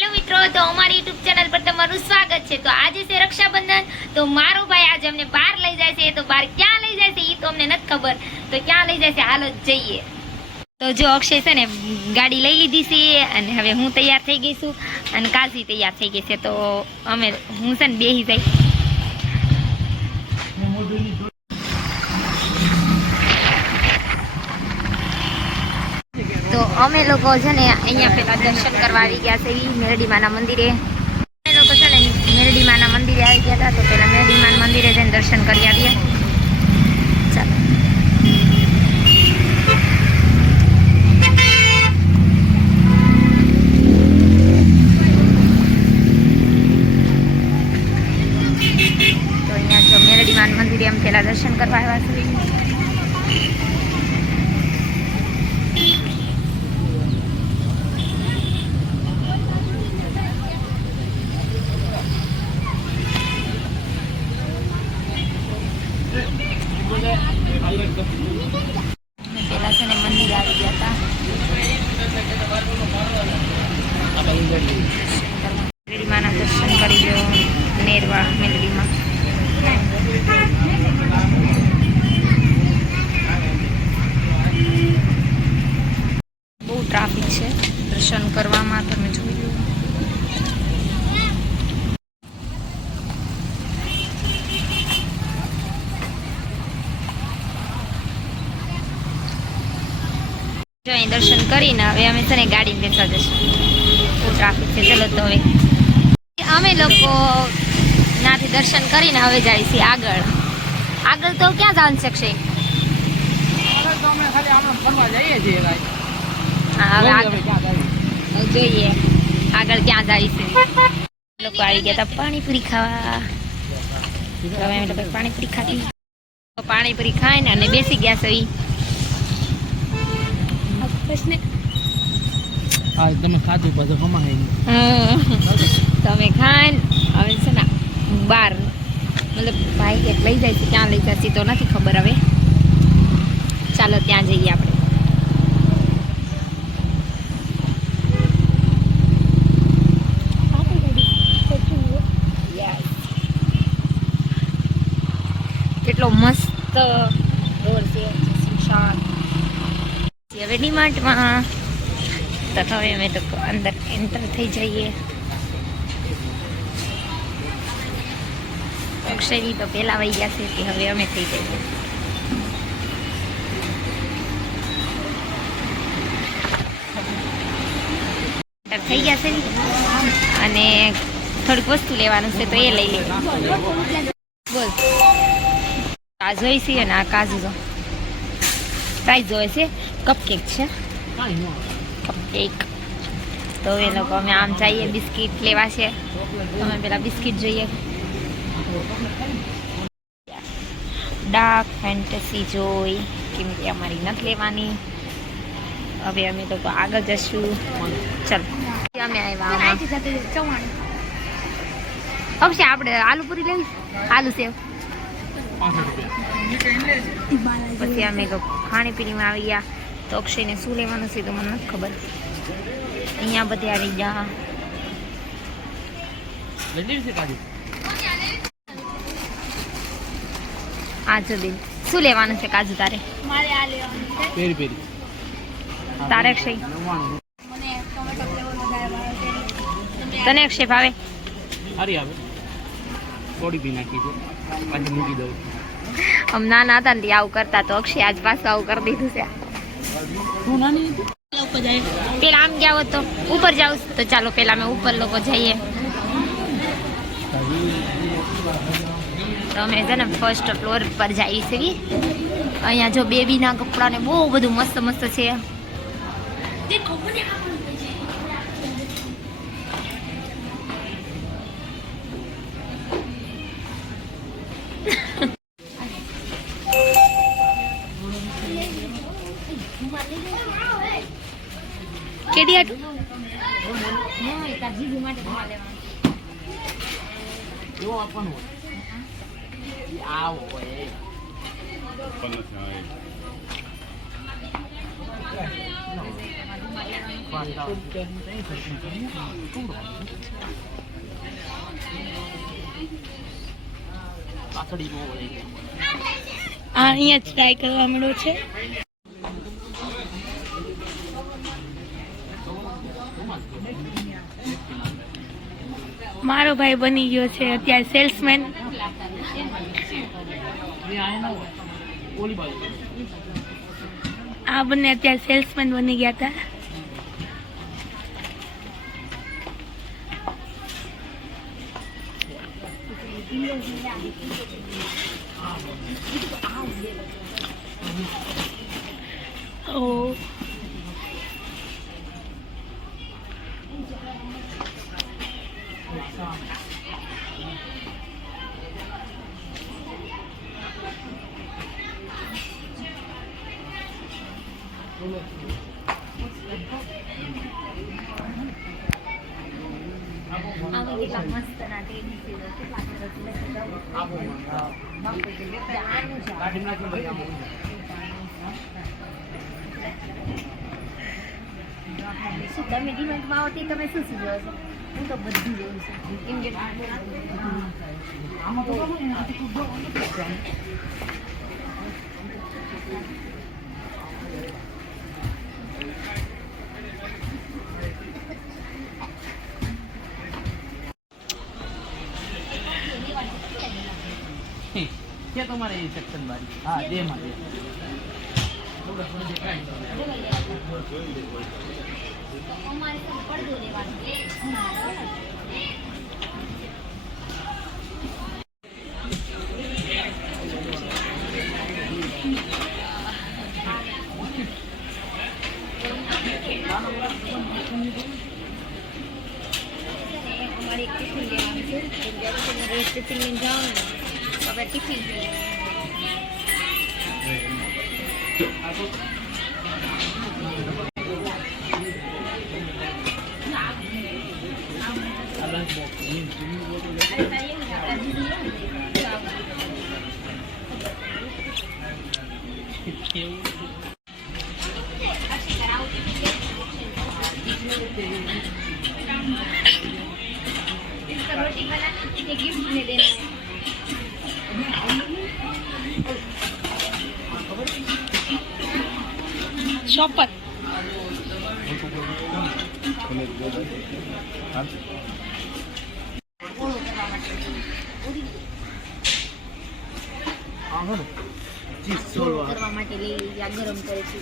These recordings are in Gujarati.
હેલો મિત્રો, તો અમારી યુટ્યુબ ચેનલ પર તમારું સ્વાગત છે। તો આજે છે રક્ષાબંધન, તો મારો ભાઈ આજે અમને બહાર લઈ જાય છે। તો બહાર ક્યાં લઈ જાય છે એ તો અમને નથી ખબર, તો ક્યાં લઈ જાય છે હાલો જઈએ। તો જો અક્ષય છે ને ગાડી લઈ લીધી છે અને હવે હું તૈયાર થઈ ગઈ છું અને કાઝી તૈયાર થઈ ગઈ છે। તો હું છે ને બેહી જાય। તો અમે લોકો છે ને અહીંયા પેલા દર્શન કરવા આવી ગયા છે મેરડીમાના મંદિરે। અમે લોકો છે ને મેરડીમાના મંદિરે આવી ગયા હતા, તો પેલા મેરડીમાના મંદિરે જઈને દર્શન કરી આવીએ। ચાલો તો અહીંયા જો મેરડીમાના મંદિરે અમે પેલા દર્શન કરવા આવ્યા છીએ। પેલા છે ને મંદિર આવી ગયા હતા, મેરડીમાના દર્શન કરી લો નેરવા મેરડીમાં। બહુ ટ્રાફિક છે દર્શન કરવામાં, તમે જોઈ લો। જો અહીં દર્શન કરીને હવે અમે છે ને ગાડીને બેસવા જશું, બહુ ટ્રાફિક છે। ચલો તો હવે અમે લોકો નાથી દર્શન કરીને હવે જાય છીએ આગળ। આગળ તો ક્યાં જવાનું છે અક્ષય? હા હવે જોઈએ આગળ ક્યાં જાય છે। લોકો આવી ગયા હતા પાણીપુરી ખાવા, હવે અમે લોકો પાણીપુરી ખાધી। પાણીપુરી ખાઈને અને બેસી ગયા છે। તમે ખાધું પાછું કમાય તમે ખાઈને હવે છે ને બાર મતલબ ભાઈ કે લઈ જાય છે, ક્યાં લઈ જશે તો નથી ખબર। હવે ચાલો ત્યાં જઈએ આપણે। કેટલો મસ્ત રોડ છે, સુશાંત। હવે ડીમાર્ટમાં તો હવે અમે તો અંદર એન્ટર થઈ જઈએ। અક્ષયની તો પહેલા વહી ગયા છે કે હવે અમે થઈ જઈએ। એન્ટર થઈ ગયા છે અને થોડીક વસ્તુ લેવાનું છે તો એ લઈ લઈએ। બોલ આ જોઈ છે ને આ કાજુ જો પ્રાઇસ જોવે છે, કપકેક છે કપકેક। તો એ લોકો અમે આમ જઈએ બિસ્કિટ લેવા છે, તો અમે પેલા બિસ્કિટ જોઈએ। ડાર્ક ફેન્ટસી જોઈ કેમ કે અમારી નથી લેવાની, હવે અમે લોકો આગળ જશું। ચાલો અમે આવ્યા આમાં અક્ષય આપણે આલુપુરી લેવી, આલુ સેવ। પછી અમે લોકો ખાણીપીણીમાં આવી ગયા, તો અક્ષયને શું લેવાનું છે તો મને નથી ખબર। અહીંયા બધે આવી ગયા। આ જો બેન શું લેવાનું છે કાજુ તારે? મારે આ લેવાનું છે પેરી પેરી। તારે અક્ષય? તને અક્ષય ભાવે? સારી આવે, થોડી પી નાખી છે પાછી મૂકી દઉં। આમ નાના હતા ને આવું કરતા, તો અક્ષય આજ પાછું આવું કરી દીધું છે। પેલા આમ ગયા હોત તો ઉપર જાવ, તો ચાલો પેલા અમે ઉપર લોકો જઈએ। તો અમે છે ને ફર્સ્ટ ફ્લોર પર જઈએ છીએ। અહીંયા જો બેબીના કપડાં ને બહુ બધું મસ્ત મસ્ત છે। કેડી આટું આ અહીંયા જ ટ્રાય કરવા મળ્યો છે. મારો ભાઈ બની ગયો છે અત્યારે સેલ્સમેન. આ બંને અત્યારે સેલ્સમેન બની ગયા હતા. ઓ આમાં કેટલા મસ્ત ના શું તમે ડિમાન્ડમાં આવો તે તમે શું શું જોવો છો? હું તો બધું જોઉં છું કેમ કે છે તમારે એ સેક્શન વાળી. હા દે માં દે. અમારે તો પડદો લેવાનો અમારે એક ટિફિન લેવાનું છે. રોજ ટિફિન લઈને જવાનું હવે ટિફિન रोटी बना के गिफ्ट में देना है. શોપર કરવા માટે લઈ લીધા ગરમ કરે છે.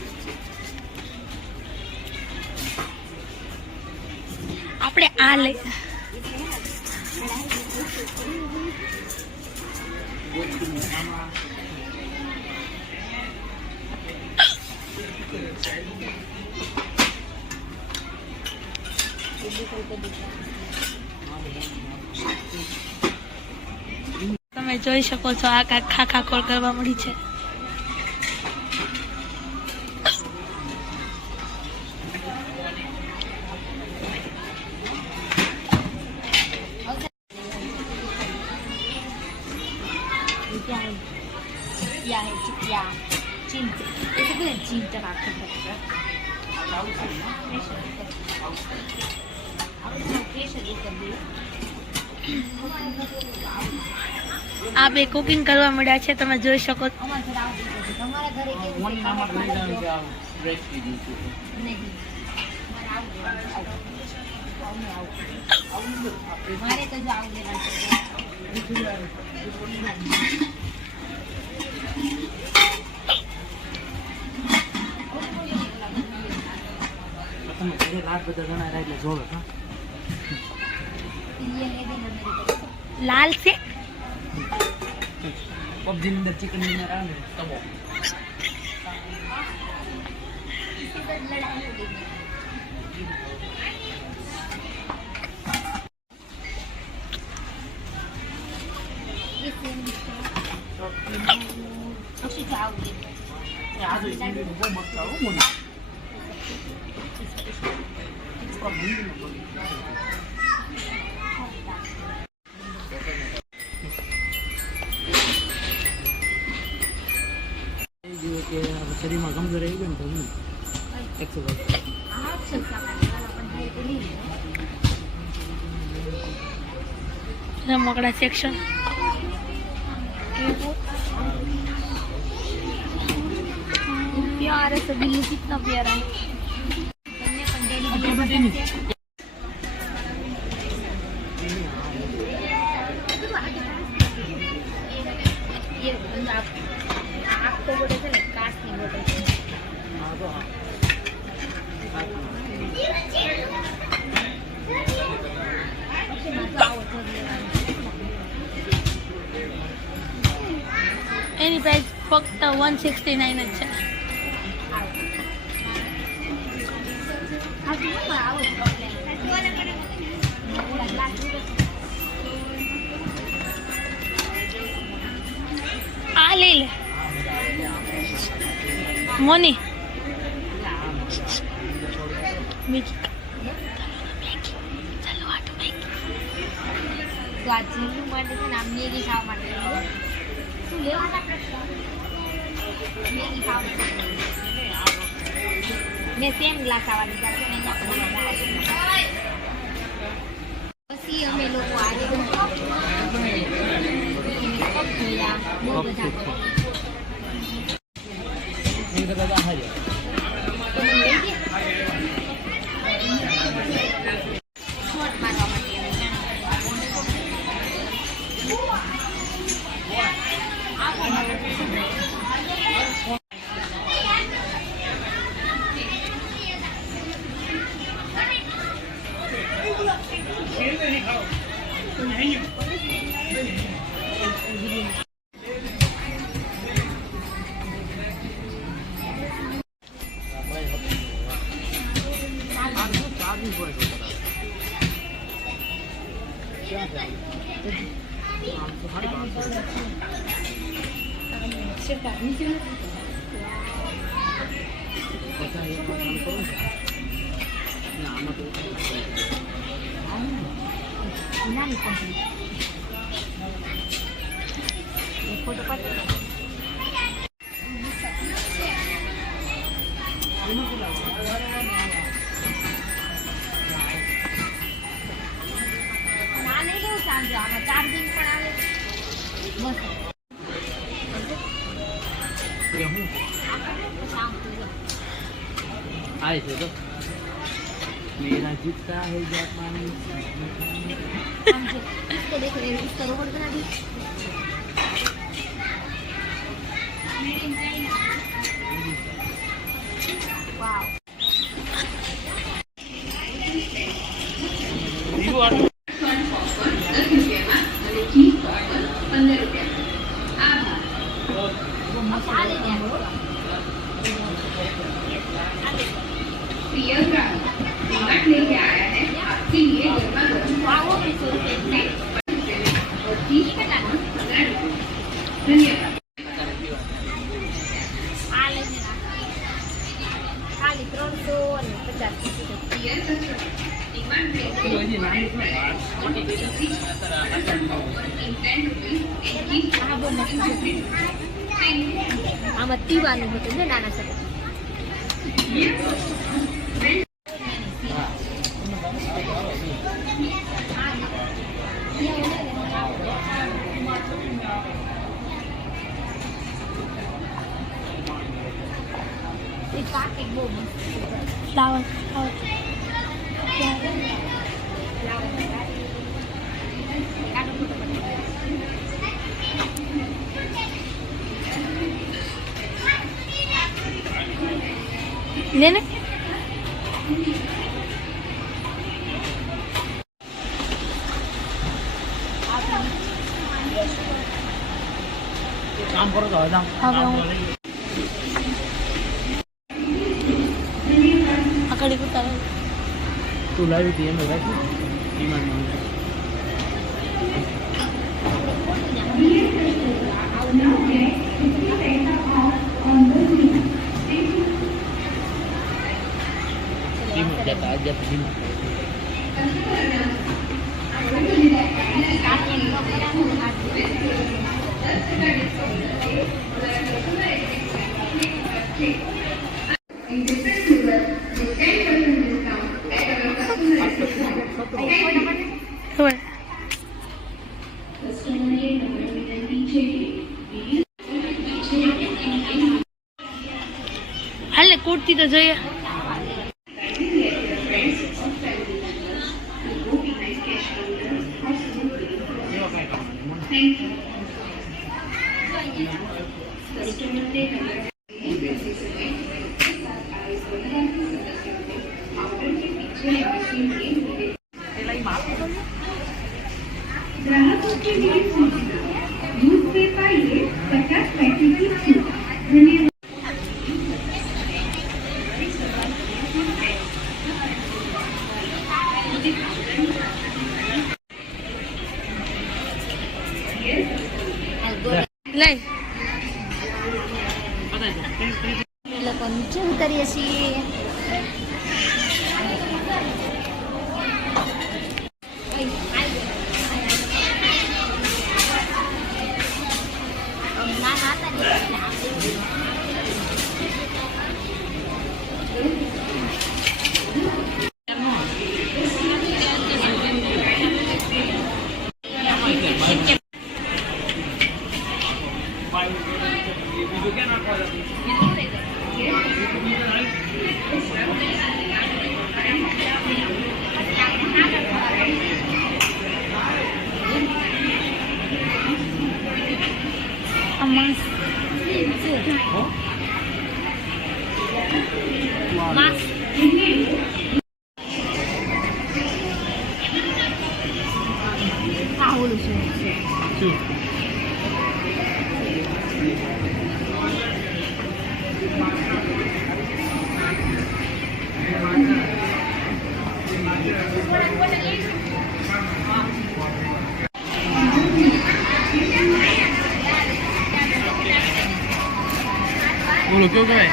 આપણે આ લઈ તમે જોઈ શકો છો આ કાંઈક ખાખા ખોળ કરવા મળી છે. चिकिया है चिकिया चिंत ऐसे बोले चिंत रखते हैं આ બે કુકિંગ કરવા મળ્યા છે તમે જોઈ શકો છો. તમારા ઘરે કેવું છે? મારે તો જો આવું લેવાનું રાત બધા જણા એટલે જોવે. લાલ છે પબજી ની અંદર ચિકન ડિનર આવે ને તવો. બહુ મસ્ત આવે મને. શરીરમાં કમજોર આવી ગયો ને તો रमकड़ा सेक्शन प्यारा सा बिल्लू, कितना प्यारा है। ये आपको बोले थे ना, काश नहीं बोले थे। એની પ્રાઇસ ફક્ત 169 જ છે. આ લઈ લે મોની. તો આ જીલું માટે છે ને, આ મેગી ખાવા માટે શું લેવા મેગી ખાવા મેં સેમ ગ્લાસ આવવા દીધા છે ને. પછી અમે લોકો આજે કપ જોયા, બહુ બધા કપ. શોર્ટ મારવા માટે ફોટો પાડો. ના નહીં લેવું સાંજે, આમાં ચાર્જિંગ પણ આવે. મસ્ત. आए थे तो मेरा जूता है जापानी. इसको देखो, इसका रोबोट बना दी. वाव. लेके आया है आपके लिए गर्मा गर्म धन्यवाद. खाली 350. આમાં પીવાનું હતું ને નાના સાથે. ફ્લાવર ले ले. काम करो तो दाम. आकड़ी को तारा तू लाइव थी में बैठ ईमान में टीम जाता आज जब टीम In different હોય. હાલે કુર્તી તો જોઈએ. ग्राहकों के लिए सूचना दूध से पाइए 50% की छूट। धन्यवाद। લઈ લોકો નીચે ઉતરીએ છીએ. બોલો કેવું કહેવાય?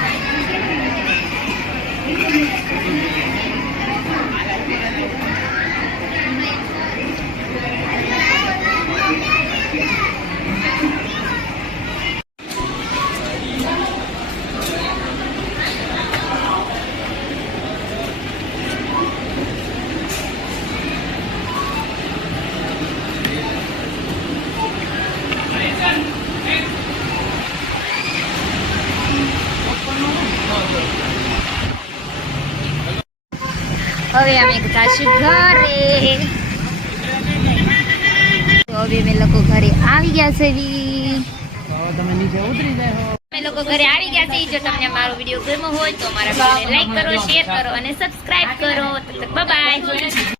હવે અમે જાશું ઘરે. તો હવે અમે લોકો ઘરે આવી ગયા છે. તમે નીચે ઉતરી જાય. અમે લોકો ઘરે આવી ગયા છે. જો તમને મારો વિડીયો ગમ્યો હોય તો મારા વિડીયોને લાઈક કરો, શેર કરો અને સબસ્ક્રાઇબ કરો. Bye bye.